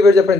की वीडियो अपने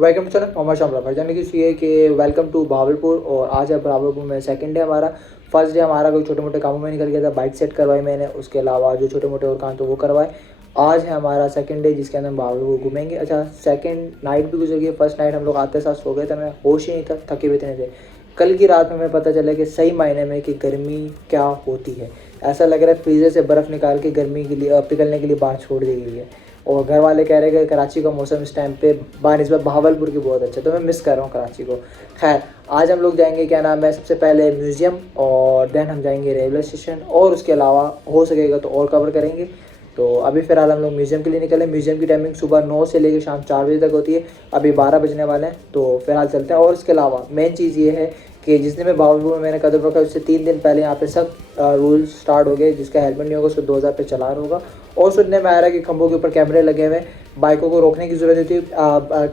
welcome to channel हमारे शाम जाने की है कि वेलकम टू भावलपुर। और आज है भावलपुर में सेकंड डे हमारा। फर्स्ट डे हमारा कोई छोटे मोटे कामों में निकल गया था, बाइक सेट करवाई मैंने, उसके अलावा जो छोटे मोटे और काम थे वो करवाए। आज है हमारा सेकंड डे जिसके अंदर हम भावलपुर घूमेंगे। अच्छा, सेकंड नाइट भी गुजर गई। फर्स्ट नाइट हम लोग आते साथ सो गए थे, मैं होश ही नहीं था, थके हुए थे। कल की रात में हमें पता चला कि सही मायने में कि गर्मी क्या होती है। ऐसा लग रहा है फ्रीजर से बर्फ़ निकाल के गर्मी के लिए पिघलने के लिए बाहर छोड़ दी गई है। और घर वाले कह रहे हैं कि कराची का मौसम इस टाइम पे बानिस्बत भावलपुर की बहुत अच्छा, तो मैं मिस कर रहा हूँ कराची को। खैर, आज हम लोग जाएंगे, क्या नाम है, सबसे पहले म्यूज़ियम और देन हम जाएंगे रेलवे स्टेशन, और उसके अलावा हो सकेगा तो और कवर करेंगे। तो अभी फ़िलहाल हम लोग म्यूज़ियम के लिए निकले। म्यूज़ियम की टाइमिंग सुबह 9 से लेकर शाम 4 बजे तक होती है। अभी 12 बजने वाले हैं, तो फ़िलहाल चलते हैं। और इसके अलावा मेन चीज़ ये है कि जिस दिन मैं भावलपुर में मैंने कदम रखा उससे 3 दिन पहले यहाँ पे सख्त रूल्स स्टार्ट हो गए। जिसका हेलमेट नहीं होगा उसको 2000 पे चालान होगा। और सुनने में आ रहा है कि खंभों के ऊपर कैमरे लगे हुए हैं, बाइकों को रोकने की ज़रूरत होती है,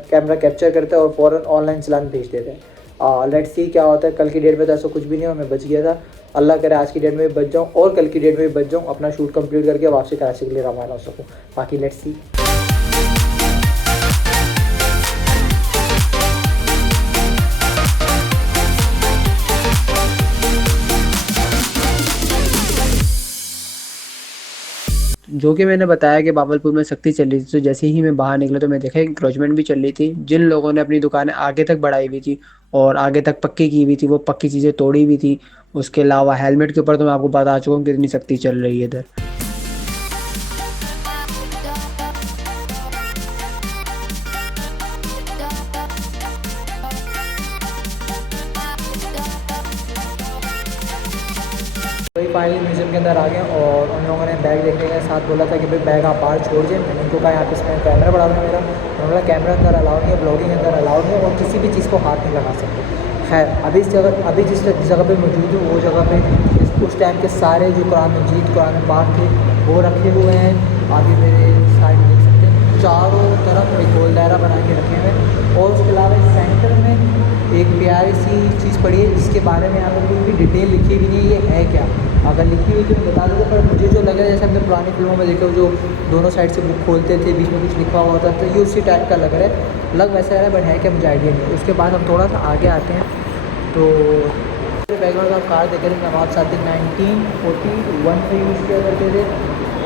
कैमरा कैप्चर करते हैं और फ़ौरन ऑनलाइन चालान भेज देते हैं। लेट्स सी क्या होता है। कल की डेट में तो ऐसा कुछ भी नहीं हो, मैं बच गया था। अल्लाह करे आज की डेट में भी बच जाऊँ और कल की डेट में भी बच जाऊँ, अपना शूट कंप्लीट करके वापसी कराची के लिए रवाना हो सकूँ। बाकी लेट्स सी। जो कि मैंने बताया कि भावलपुर में सख्ती चल रही थी, तो जैसे ही मैं बाहर निकला तो मैं देखा इंक्रोचमेंट भी चल रही थी। जिन लोगों ने अपनी दुकानें आगे तक बढ़ाई हुई थी और आगे तक पक्की की हुई थी, वो पक्की चीज़ें तोड़ी हुई थी। उसके अलावा हेलमेट के ऊपर तो मैं आपको बता चुका हूँ कितनी सख्ती चल रही है इधर। वही फाइनली म्यूज़ियम के अंदर आ गए और उन लोगों ने बैग देखने के साथ बोला था कि भाई बैग आप बाहर छोड़ दें। मैंने उनको कहा यहाँ पे इसमें कैमरा बढ़ा दूँ मेरा। उन्होंने कैमरा अंदर अलाउ नहीं है, ब्लॉगिंग अंदर अलाउ नहीं है और किसी भी चीज़ को हाथ नहीं लगा सकते। खैर, अभी जिस जगह पे मौजूद हूँ वो जगह पे उस टाइम के सारे जो कुरान मजीद कुरान पाक थे वो रखे हुए हैं। आगे मेरे साइड देख सकते हैं, चारों तरफ एक गोल दायरा बना के रखे हुए हैं। और उसके अलावा सेंटर में एक प्यारी सी चीज़ पड़ी है जिसके बारे में यहाँ पर कोई भी डिटेल लिखी भी नहीं है, ये है क्या। अगर लिखी हुई तो बता देते, पर मुझे जो लग रहा है जैसे हमने पुरानी फिल्मों में देखा जो दोनों साइड से बुक खोलते थे, बीच में कुछ लिखा हुआ होता तो ये उसी टाइप का लग रहा है। लग वैसा है बट है क्या मुझे आइडिया नहीं। उसके बाद हम थोड़ा सा आगे आते हैं तो बैकग्राउंड का कार देख रहे हैं, नवाब सादिक 1941 में यूज़ किया करते थे।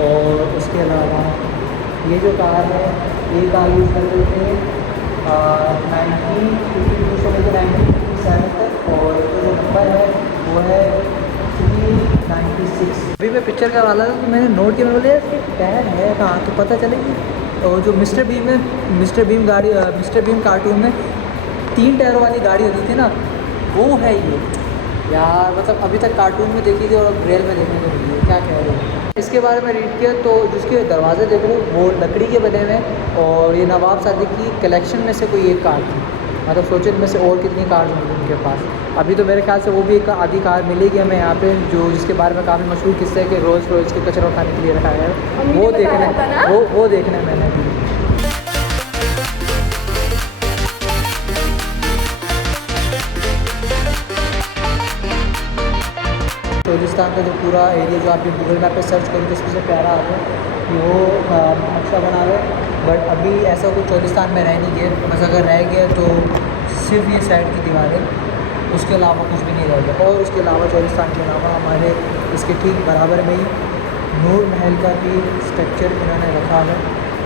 और उसके अलावा ये जो कार है ये कार यूज़ करते थे 1952 से लेकर 1957 तक। और जो नंबर है वो है 396। अभी मैं पिक्चर का वाला था तो मैंने नोट किया, बोले टायर है कहाँ, तो पता चलेगी। तो जो मिस्टर बीम कार्टून में 3 टायरों वाली गाड़ी होती थी ना, वो है ये यार। मतलब अभी तक कार्टून में देखी थी और अब रियल में देखने को मिली है, क्या कह रहे हो। इसके बारे में रीड किया तो जिसके दरवाजे देख रहे हो वो लकड़ी के बने हुए हैं और ये नवाब सादिक की कलेक्शन में से कोई एक कार थी। मतलब सोचो इनमें से और कितनी कार्स होंगी उनके पास। अभी तो मेरे ख्याल से वो भी एक आधी कार मिलेगी हमें यहाँ पे, जो जिसके बारे में काफ़ी मशहूर किस्सा है कि रोज़ रोज़ के कचरा उठाने के लिए रखा है। वो देखना है मैंने भी। चौलिस्तान का जो पूरा एरिया जो आप गूगल मैप पे सर्च करोगे तो सबसे प्यारा आता है कि वो नक्शा बना हुआ है। बट अभी ऐसा कोई चौलिस्तान में रह नहीं गया, बस अगर रह गया तो सिर्फ ये साइड की दीवारें, उसके अलावा कुछ भी नहीं रह गया। और उसके अलावा चौलिस्तान के अलावा हमारे इसके ठीक बराबर में ही नूर महल का भी स्ट्रक्चर इन्होंने रखा है,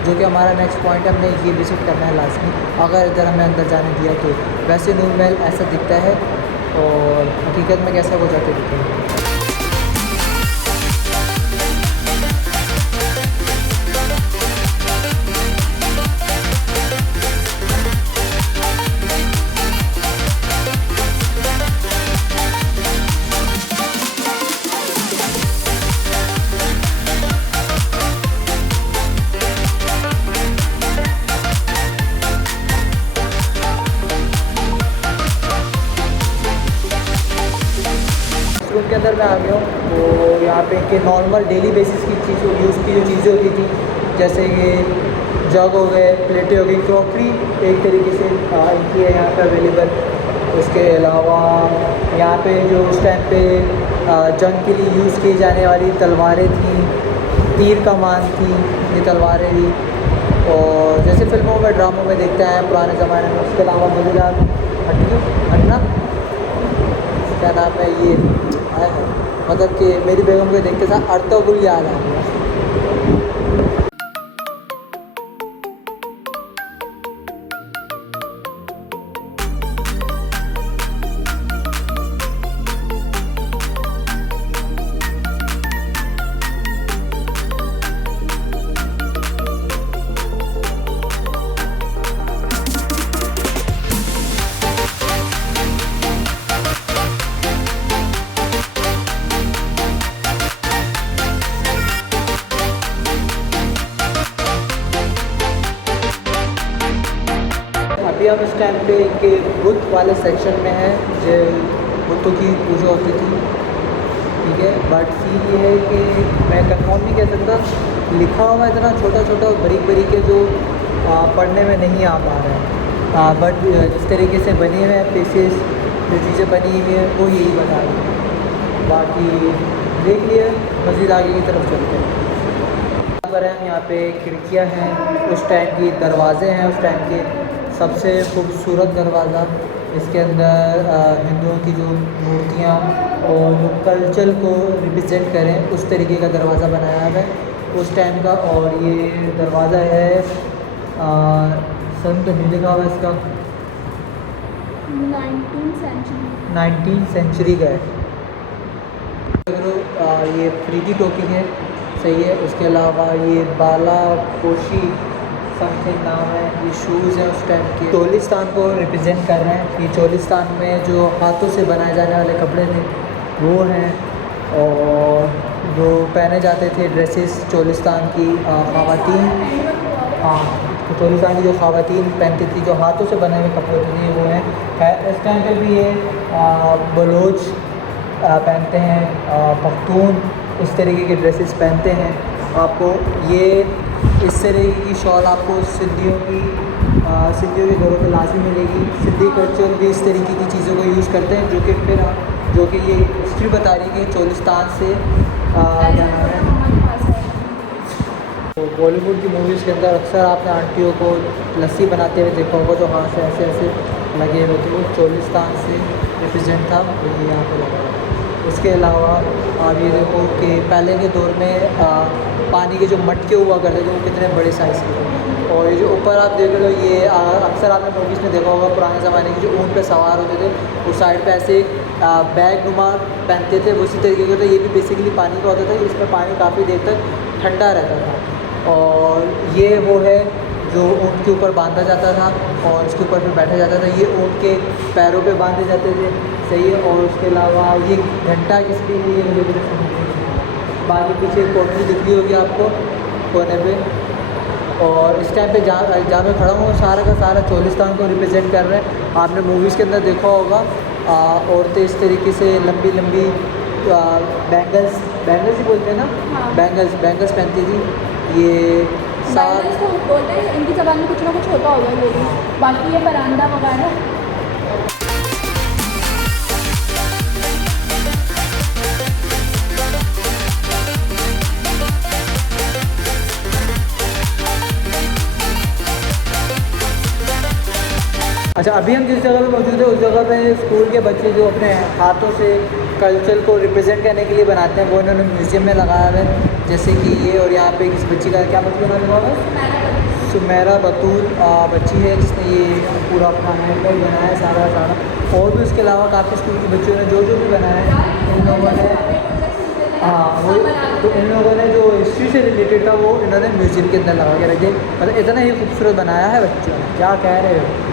जो कि हमारा नेक्स्ट पॉइंट है। हमने ये विज़िट करना है लाजमी, अगर इधर हमें अंदर जाने दिया तो। वैसे नूर महल ऐसा दिखता है और हकीकत में कैसा हो जाते दिखते हैं। के अंदर मैं आ गया हूँ। तो यहाँ पे के नॉर्मल डेली बेसिस की चीज़ों यूज़ की जो चीज़ें होती थी, जैसे कि जग हो गए, प्लेटें हो गई, क्रॉकरी एक तरीके से इनकी है यहाँ पे अवेलेबल। उसके अलावा यहाँ पे जो उस टाइम पे जंग के लिए यूज़ की जाने वाली तलवारें थी, तीर कमान थी, ये तलवारें थी। और जैसे फिल्मों में ड्रामों में देखते हैं पुराने ज़माने में। उसके अलावा मज़ेदार हटना क्या नाम है ये आया है, मतलब कि मेरी बेगम को देखते साथ अर्तुगरुल याद आ गया। अभी हम इस टाइम पे के बुद्ध वाले सेक्शन में हैं, जो बुद्धों की पूजा होती थी, ठीक है। बट सीन ये है कि मैं कंफर्म नहीं कह सकता, लिखा हुआ इतना छोटा छोटा और बारीक बारीक है जो पढ़ने में नहीं आ पा रहा है। बट जिस तरीके से बने हुए हैं पीसेस, जो चीज़ें बनी हुई हैं वो यही बता रही हैं। बाकी देख लिए मज़ीद आगे की तरफ चलते हैं। पर हम यहाँ पे खिड़कियाँ हैं, उस टाइम की दरवाजे हैं, उस टाइम के सबसे खूबसूरत दरवाज़ा। इसके अंदर हिंदुओं की जो मूर्तियाँ और जो कल्चर को रिप्रेजेंट करें उस तरीके का दरवाज़ा बनाया है उस टाइम का। और ये दरवाज़ा है सन तो नहीं लिखा हुआ इसका, 19th सेंचुरी का है। ये फ्रीगी टोकिंग है, सही है। उसके अलावा ये बाला पोशी समथिंग नाम है, ये शूज़ हैं उस टाइम के, चोलिस्तान को रिप्रेजेंट कर रहे हैं। ये चोलिस्तान में जो हाथों से बनाए जाने वाले कपड़े थे वो हैं, और जो पहने जाते थे ड्रेसेस चोलिस्तान की ख़वातीन, चोलिस्तान की जो ख़वातीन पहनती थी, जो हाथों से बने हुए कपड़े होते थे वो हैं। इस टाइम पे भी ये बलोच पहनते हैं, पख्तून इस तरीके के ड्रेसेस पहनते हैं। आपको ये इस तरीके की शॉल आपको सिंधियों के घरों पे लाजमी मिलेगी। सिंधी कल्चर भी इस तरीके की चीज़ों को यूज़ करते हैं, जो कि ये हिस्ट्री बता रही है कि चोलिस्तान से क्या नाम है। तो बॉलीवुड की मूवीज़ के अंदर अक्सर आपने आंटियों को लस्सी बनाते हुए देखा होगा, जो हाथ से ऐसे ऐसे लगे हुए थे, वो चोलिस्तान से रिप्रेजेंट था, ये यहाँ पर लगा। उसके अलावा आप ये देखो कि पहले के दौर में पानी के जो मटके हुआ करते थे वो कितने बड़े साइज़ के थे। और ये जो ऊपर आप देख लो, ये अक्सर आपने मूवीज़ में देखा होगा, पुराने ज़माने के जो ऊँट पे सवार होते थे वो साइड पे ऐसे बैग नुमा पहनते थे, वो उसी तरीके का था। ये भी बेसिकली पानी का होता था, इसमें पानी काफ़ी देर तक ठंडा रहता था। और ये वो है जो ऊँट के ऊपर बांधा जाता था और इसके ऊपर फिर बैठा जाता था। ये ऊँट के पैरों पे बांधे जाते थे, सही है। और उसके अलावा ये घंटा किसके लिए मुझे भी बाकी पीछे कोठरी दिख रही होगी आपको कोने पे। और इस टाइम पे जहाँ मैं खड़ा हूँ सारा का सारा चोलिस्तान को रिप्रेजेंट कर रहे हैं। आपने मूवीज़ के अंदर देखा होगा औरतें इस तरीके से लंबी लंबी बैंगल्स ही बोलते हैं ना, हाँ। बैंगल्स पहनती थी। ये तो बोलते हैं, इनकी ज़बान में कुछ ना कुछ होता होगा ये भी। बाकी ये बरांडा वगैरह। अच्छा, अभी हम जिस जगह पे मौजूद है उस जगह पे स्कूल के बच्चे जो अपने हाथों से कल्चर को रिप्रेजेंट करने के लिए बनाते हैं वो इन्होंने म्यूज़ियम में लगाया है। जैसे कि ये, और यहाँ पे किसी बच्ची का क्या मतलब नाम हुआ है, सुमेरा बतूल बच्ची है जिसने ये पूरा अपना हैंडमेड बनाया है सारा। और भी उसके अलावा काफ़ी स्कूल के बच्चों ने जो भी बनाया है इन लोगों ने, वो तो इन लोगों ने जो हिस्ट्री से रिलेटेड था वो इन्होंने म्यूज़ियम के अंदर लगा के रखे। मतलब इतना ही खूबसूरत बनाया है बच्चों ने, क्या कह रहे हो।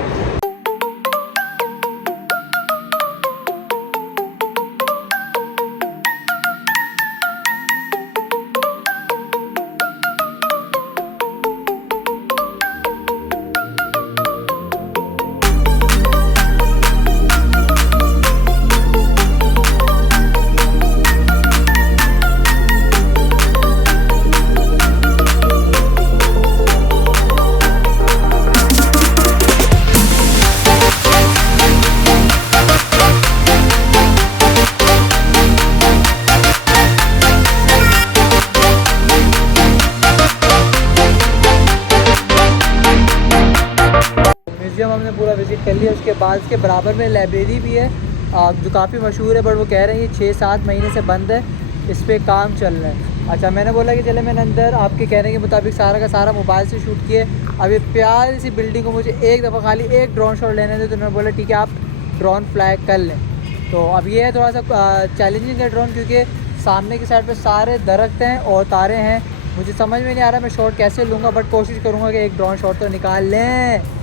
म्यूज़ियम हमने पूरा विज़िट कर लिया। उसके बाद इसके बराबर में लाइब्रेरी भी है जो काफ़ी मशहूर है, बट वो कह रहे हैं ये 6-7 महीने से बंद है, इस पर काम चल रहा है। अच्छा, मैंने बोला कि चले मैंने अंदर आपके कहने के मुताबिक सारा का सारा मोबाइल से शूट किए। अभी प्यारी सी बिल्डिंग को मुझे एक दफ़ा खाली एक ड्रोन शॉट लेने थे, तो उन्होंने बोला ठीक है आप ड्रोन फ्लाई कर लें। तो अब ये है थोड़ा सा चैलेंजिंग है ड्रोन, क्योंकि सामने की साइड पे सारे दरख्त हैं और तारे हैं। मुझे समझ में नहीं आ रहा मैं शॉट कैसे लूँगा, बट कोशिश करूँगा कि एक ड्रोन शॉट तो निकाल लें।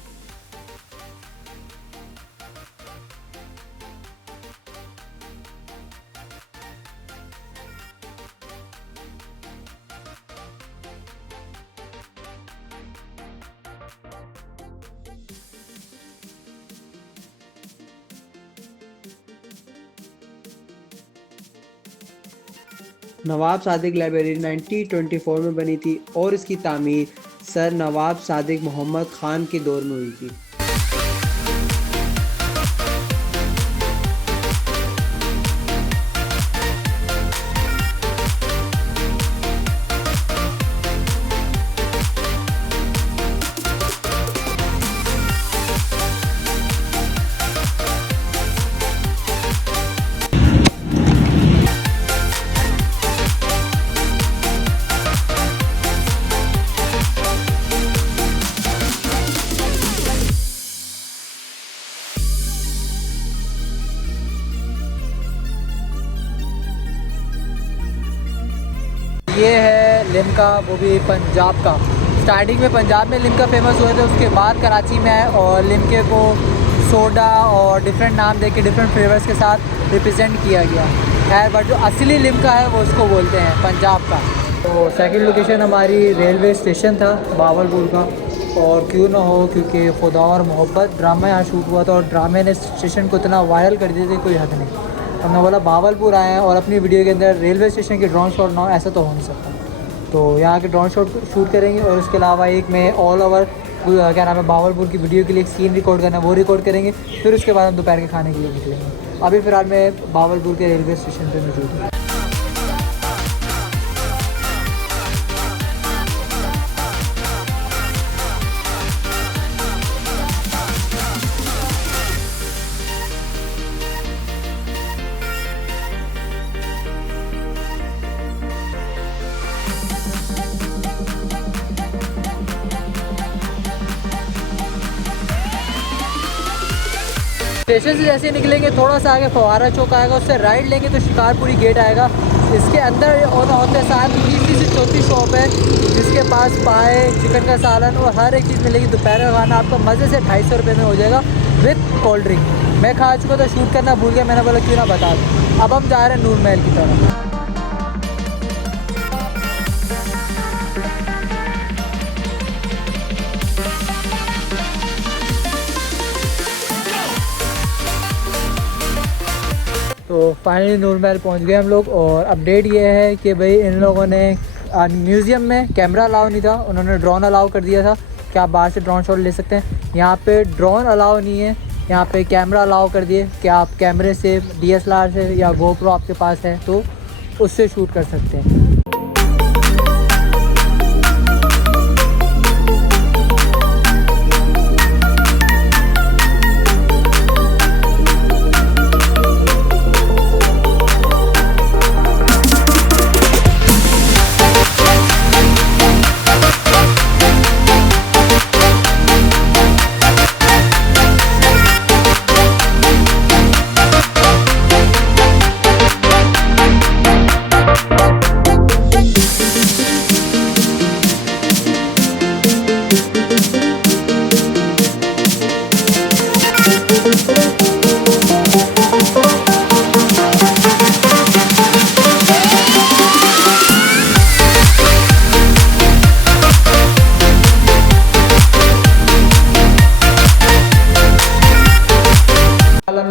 नवाब सादिक लाइब्रेरी 1924 में बनी थी और इसकी तामीर सर नवाब सादिक मोहम्मद ख़ान के दौर में हुई थी। ये है लिमका, वो भी पंजाब का। स्टार्टिंग में पंजाब में लिमका फेमस हुए थे, उसके बाद कराची में आए और लिमके को सोडा और डिफरेंट नाम देके डिफरेंट फ्लेवर्स के साथ रिप्रेजेंट किया गया। खैर बट जो असली लिमका है वो उसको बोलते हैं पंजाब का। तो सेकंड लोकेशन हमारी रेलवे स्टेशन था बहावलपुर का, और क्यों ना हो क्योंकि खुदा और मोहब्बत ड्रामा यहाँ शूट हुआ था और ड्रामे ने स्टेशन को इतना वायरल कर दिया था कोई हद नहीं। हमने बोला बहावलपुर आए हैं और अपनी वीडियो के अंदर रेलवे स्टेशन की ड्रोन शॉट ना हो, ऐसा तो हो नहीं सकता। तो यहाँ के ड्रोन शॉट शूट करेंगे और उसके अलावा एक में ऑल ओवर क्या नाम है बहावलपुर की वीडियो के लिए एक सीन रिकॉर्ड करना है, वो रिकॉर्ड करेंगे। फिर उसके बाद हम दोपहर के खाने के लिए निकलेंगे। अभी फ़िलहाल मैं बहावलपुर के रेलवे स्टेशन पर मौजूद हूँ। स्टेशन से जैसे ही निकलेंगे थोड़ा सा आगे फवारा चौक आएगा, उससे राइट लेंगे तो शिकारपुरी गेट आएगा। इसके अंदर होते साथ तीसरी से चौथी शॉप है जिसके पास पाए, चिकन का सालन और हर एक चीज़ मिलेगी। दोपहर का खाना आपको मज़े से 250 रुपये में हो जाएगा विद कोल्ड ड्रिंक। मैं खा चुका था, शूट करना भूल गया, मैंने बोला क्यों ना बता दूँ। अब हम जा रहे हैं नूर महल की तरफ। तो फाइनली नूर महल पहुँच गए हम लोग। और अपडेट ये है कि भाई इन लोगों ने म्यूज़ियम में कैमरा अलाउ नहीं था, उन्होंने ड्रोन अलाउ कर दिया था कि आप बाहर से ड्रोन शॉट ले सकते हैं। यहाँ पे ड्रोन अलाउ नहीं है, यहाँ पे कैमरा अलाउ कर दिए कि आप कैमरे से DSLR से या GoPro आपके पास है तो उससे शूट कर सकते हैं।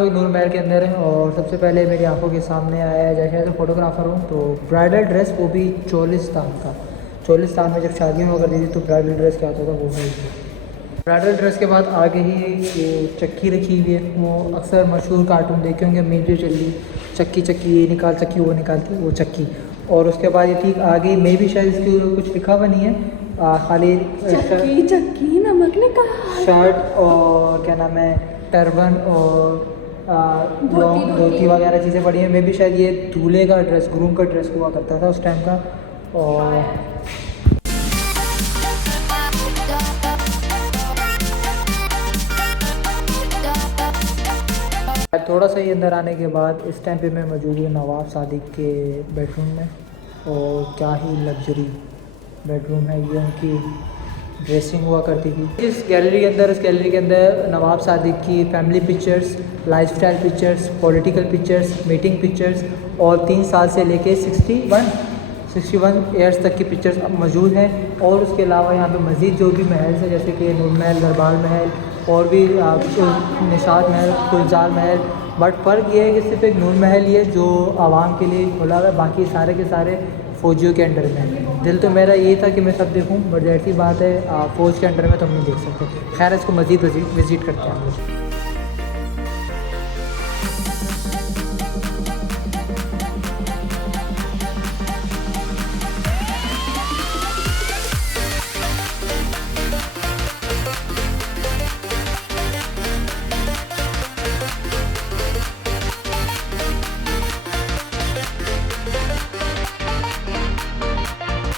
नूर महल के अंदर है और सबसे पहले मेरी आंखों के सामने आया है, जैसे मैं फोटोग्राफ़र हूँ तो ब्राइडल ड्रेस, वो भी चोलिस्तान का। चोलिस्तान में जब शादियाँ हुआ करती थी तो ब्राइडल ड्रेस क्या होता था वो है। ब्राइडल ड्रेस के बाद आगे ही ये चक्की रखी हुई है, वो अक्सर मशहूर कार्टून देखे होंगे, मीडियो चल रही चक्की चक्की ये निकाल चक्की वो निकालती वो चक्की। और उसके बाद ये ठीक आगे में भी शायद इसके कुछ लिखा हुआ नहीं है, खाली चक्की चक्की नमक निकाल शर्ट और और क्या नाम है टर्बन और लॉन्ग धोती वगैरह चीज़ें पड़ी हैं। मे भी शायद ये दूल्हे का ड्रेस, ग्रूम का ड्रेस हुआ करता था उस टाइम का। और थोड़ा सा ही अंदर आने के बाद इस टाइम पे मैं मौजूद हूँ नवाब सादिक के बेडरूम में। और क्या ही लग्जरी बेडरूम है ये, उनकी ड्रेसिंग हुआ करती थी इस गैलरी के अंदर नवाब सादिक की family pictures, lifestyle pictures, political pictures, meeting pictures और 3 साल से लेके 61 ईयर्स तक की पिक्चर्स अब मौजूद हैं। और उसके अलावा यहाँ पे मज़ीद जो भी महल है जैसे कि नूर महल, दरबार महल और भी निशात महल, गुलजार महल, बट फ़र्क ये है कि सिर्फ एक नूर महल ही है जो आवाम के लिए खुला हुआ है, बाकी सारे के सारे फ़ौजियों के अंडर में है। दिल तो मेरा ये था कि मैं सब देखूं, बट ज़ाहिर सी बात है फ़ौज के अंडर में तो हम नहीं देख सकते। खैर इसको मज़ीद विज़िट करते हैं हम लोग।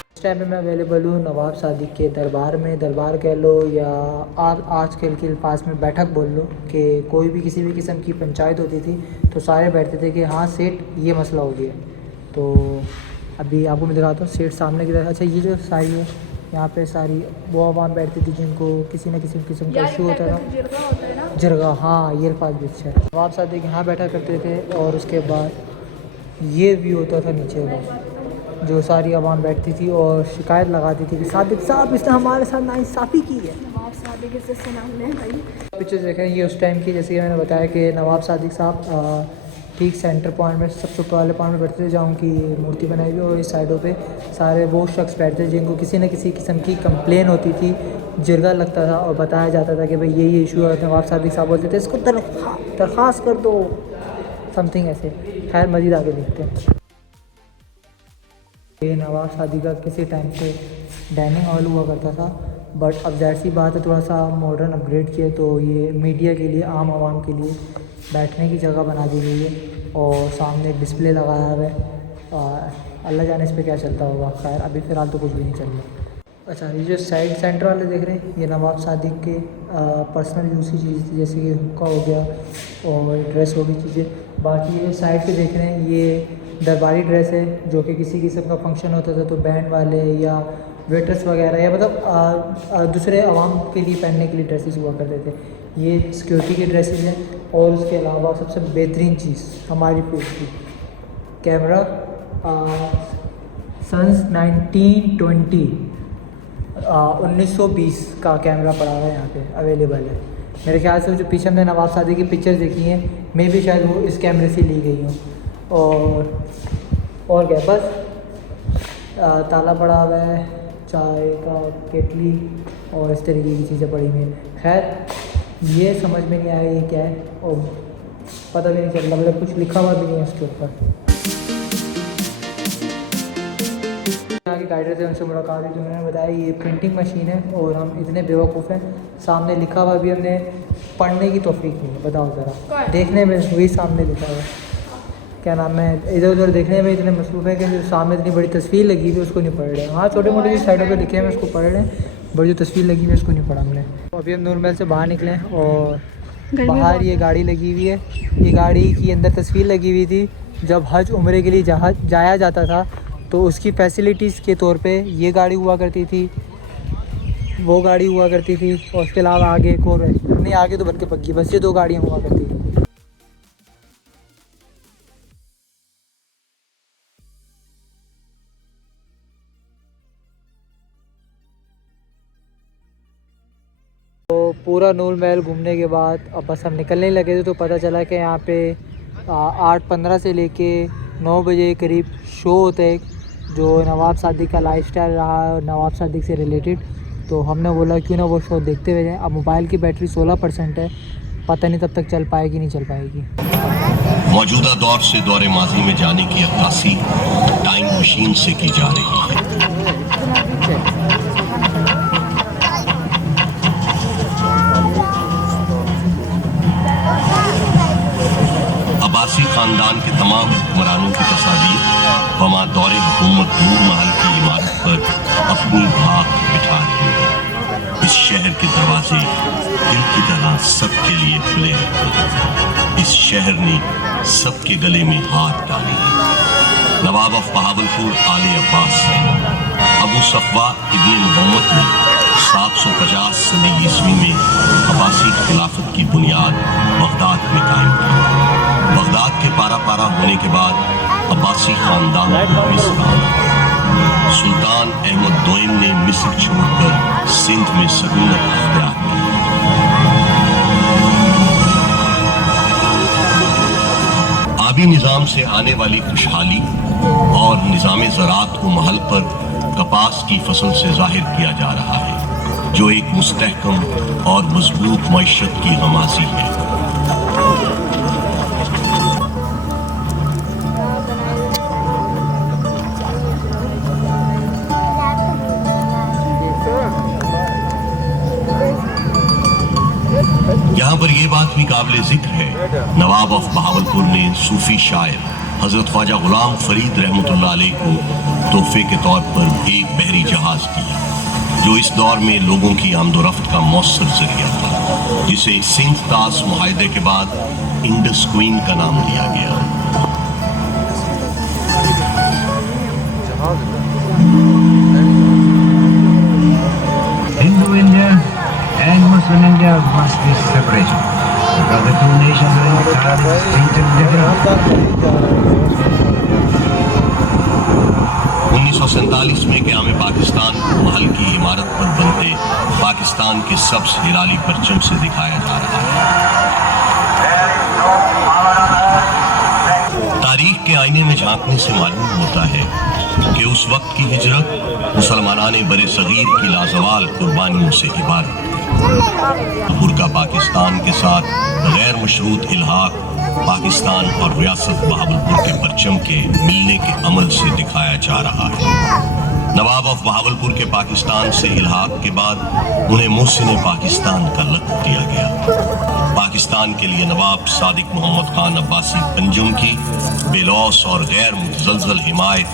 इस टाइम पे मैं अवेलेबल हूँ नवाब सादिक के दरबार में। दरबार कह लो या आजकल के पास में बैठक बोल लो, कि कोई भी किसी भी किस्म की पंचायत होती थी तो सारे बैठते थे कि हाँ सेठ ये मसला हो गया। तो अभी आपको मैं दिखाता हूँ सेठ सामने की तरफ। अच्छा ये जो सारी है यहाँ पे सारी वो आवाम बैठती थी जिनको किसी न किसी किस्म का इशू होता था। जिरगा, हाँ ये अल्फाज भी अच्छा है। नवाब सादिक यहाँ बैठा करते थे और उसके बाद ये व्यू होता था नीचे का, जो सारी आवाम बैठती थी और शिकायत लगाती थी कि सादिक साहब इसने हमारे साथ नाइंसाफ़ी की है। नवाब सादिक इससे नाम है भाई। पिक्चर्स देखें ये उस टाइम की, जैसे कि मैंने बताया कि नवाब सादिक साहब ठीक सेंटर पॉइंट में, सबसे पहले पॉइंट में बैठते थे जहाँ उनकी मूर्ति बनाई हुई, और इस साइडों पे सारे वो शख्स बैठते थे जिनको किसी न किसी किस्म की कंप्लेन होती थी, जिरगा लगता था और बताया जाता था कि भाई ये इशू है। नवाब सादिक साहब बोलते थे इसको दरख्वास्त कर दो, समथिंग ऐसे। खैर मज़ीद आगे देखते हैं। ये नवाब सादिक का किसी टाइम से डाइनिंग हॉल हुआ करता था, बट अब ज़ाहिर सी बात है थोड़ा सा मॉडर्न अपग्रेड किया तो ये मीडिया के लिए, आम आवाम के लिए बैठने की जगह बना दी गई है और सामने डिस्प्ले लगाया हुआ है। अल्लाह जाने इस पर क्या चलता होगा। खैर अभी फ़िलहाल तो कुछ भी नहीं चल रहा। अच्छा ये जो साइड सेंटर वाले देख रहे हैं ये नवाब सादिक के पर्सनल यूज़ की चीज़ थी, जैसे कि हुक्का हो गया और ड्रेस हो गई चीज़ें। बाकी ये साइड पे देख रहे हैं ये दरबारी ड्रेस है जो कि किसी किस्म का फंक्शन होता था तो बैंड वाले या वेटर्स वगैरह या मतलब दूसरे आवाम के लिए पहनने के लिए ड्रेसेस हुआ करते थे। ये सिक्योरिटी के ड्रेसेस हैं। और उसके अलावा सबसे बेहतरीन चीज़ हमारी पेश की कैमरा सन्स 1920 का कैमरा पड़ा हुआ है यहाँ पे अवेलेबल है। मेरे ख्याल से जो पीछे हमने नवाब सादिक की पिक्चर्स देखी हैं मे भी शायद वो इस कैमरे से ली गई हूँ। और क्या बस ताला पड़ा हुआ है, चाय का केटली और इस तरीके की चीज़ें पड़ी हुई हैं। खैर ये समझ में नहीं आया ये क्या है और पता भी नहीं चल रहा, मतलब कुछ लिखा हुआ भी नहीं है इसके ऊपर। यहाँ के गाइडर थे उनसे मुलाकात हुई तो उन्होंने बताया ये प्रिंटिंग मशीन है और हम इतने बेवकूफ़ हैं, सामने लिखा हुआ भी हमने पढ़ने की तौफीक नहीं है। बताओ ज़रा, देखने में वही सामने लिखा हुआ है, क्या नाम है, इधर उधर देखने में इतने मसरूफ़ हैं कि जो सामने इतनी बड़ी तस्वीर लगी हुई उसको नहीं पढ़ रहे हैं। हाँ छोटे मोटे जो साइडों पे लिखे हैं उसको पढ़ रहे हैं, बड़ी जो तस्वीर लगी हुई है उसको नहीं पढ़ा हमने। तो अभी हम नूर महल से बाहर निकले हैं और बाहर ये गाड़ी लगी हुई है। ये गाड़ी की अंदर तस्वीर लगी हुई थी, जब हज उम्रे के लिए जाया जाता था तो उसकी फैसिलिटीज़ के तौर पे ये गाड़ी हुआ करती थी, वो गाड़ी हुआ करती थी और उसके अलावा आगे एक और नहीं, आगे तो बल्कि पक्की बस ये 2 गाड़ियाँ हुआ करती थी। तो पूरा नूर महल घूमने के बाद अब बस हम निकलने लगे थे तो पता चला कि यहाँ पे 8:15 से लेके 9 बजे करीब शो होता है जो नवाब सादिक का लाइफस्टाइल रहा है और नवाब सादिक से रिलेटेड। तो हमने बोला क्यों ना वो शो देखते हुए जाएँ। अब मोबाइल की बैटरी 16% है, पता नहीं तब तक चल पाएगी नहीं चल पाएगी। मौजूदा दौर से दौरे माजी में जाने की अक्कासी टाइम मशीन से की जा रही है। अब्बासी खानदान के तमाम हुक्मरानों की तस्वीर वमा दौरे हुकूमत नूर महल की इमारत पर अपनी भाग बिठा रही है। इस शहर के दरवाजे दिल की तरह सबके लिए खुले रहते हैं। इस शहर ने सबके गले में हाथ डाले हैं। नवाब ऑफ बहावलपुर आले अब्बास अबू सफवा इब्ने मोहम्मद ने 750 सदी ईस्वी में अब्बासी खिलाफत की बुनियाद बगदाद में कायम की। बगदाद के पारा पारा होने के बाद अब्बासी खानदान मिस्र आया। सुल्तान अहमद दोयम ने मिस्र छोड़कर सिंध में सकूनत अख्तियार की। आबी निज़ाम से आने वाली खुशहाली और निज़ामे ज़राअत को महल पर कपास की फसल से जाहिर किया जा रहा है, जो एक मुस्तहकम और मजबूत मईशत की गमाज़ी है। यहाँ पर यह बात भी काबिल जिक्र है, नवाब ऑफ बहावलपुर ने सूफी शायर हजरत ख्वाजा गुलाम फरीद रहमतुल्लाह अलैह को तोहफे के तौर पर एक बहरी जहाज दिया, जो इस दौर में लोगों की आमदोरफ्त का मौसर जरिया था, जिसे सिंध तास मुआहदे के बाद इंडस क्वीन का नाम दिया गया। Hindu India and Muslim India must be separated because the two nations are entirely distinct and different. 1947 में क़याम पाकिस्तान महल की इमारत पर बनते पाकिस्तान के सब्ज़ हिलाली परचम से दिखाया जा रहा है। तारीख के आईने में झांकने से मालूम होता है कि उस वक्त की हिजरत मुसलमानान बरे सगीर की लाजवाल कुर्बानियों से इबारत थी। का पाकिस्तान के साथ गैर मशरूत इल्हाक पाकिस्तान और रियासत बहावलपुर के परचम के मिलने के अमल से दिखाया जा रहा है। नवाब ऑफ बहावलपुर के पाकिस्तान से इल्हाक के बाद उन्हें मोहसिन पाकिस्तान का लक़ब दिया गया। पाकिस्तान के लिए नवाब सादिक मोहम्मद खान अब्बासी पंजुम की बेलौस और गैर मुतज़लज़ल हिमायत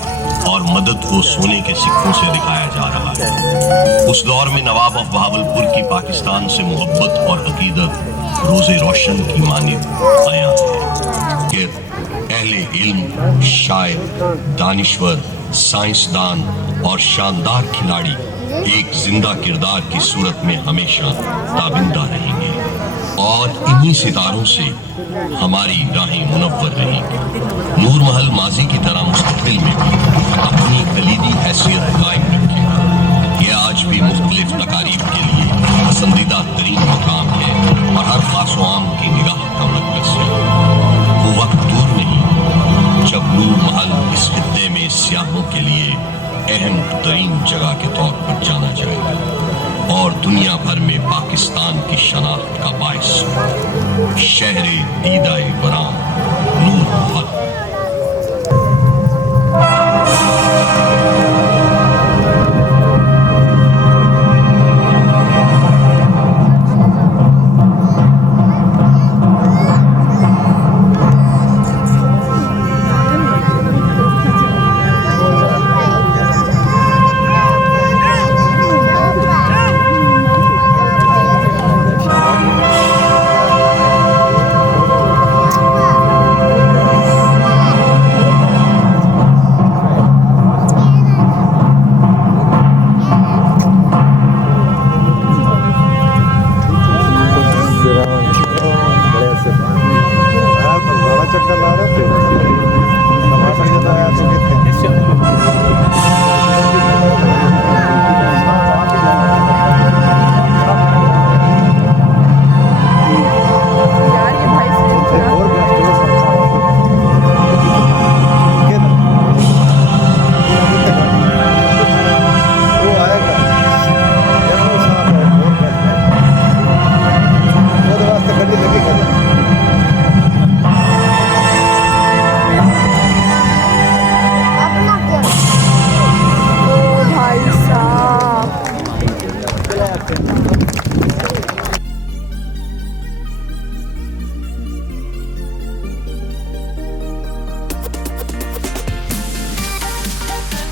और मदद को सोने के सिक्कों से दिखाया जा रहा है। उस दौर में नवाब ऑफ बहावलपुर की पाकिस्तान से मोहब्बत और अकीदत रोज़े रोशन की मानिब आया है कि अहले इल्म, शायर, दानिश्वर, साइंसदान और शानदार खिलाड़ी एक जिंदा किरदार की सूरत में हमेशा ताबिंदा रहेंगे और इन्हीं सितारों से हमारी राहें मुनव्वर रहेंगी। नूर महल माजी की तरह मुस्तक़बिल में भी अपनी कलीदी हैसियत कायम रखेगा। ये आज भी मुख्तलिफ तकारीब के लिए पसंदीदा तरीन मकाम है और हर खास व आम की निगाह का मरकज़ है। वो वक्त दूर नहीं जब नूर महल इस खित्ते में सियाहों के लिए अहम तरीन जगह के तौर पर जाना जाएगा और दुनिया भर में पाकिस्तान की शनाख्त का बाइस शहरे दीदाए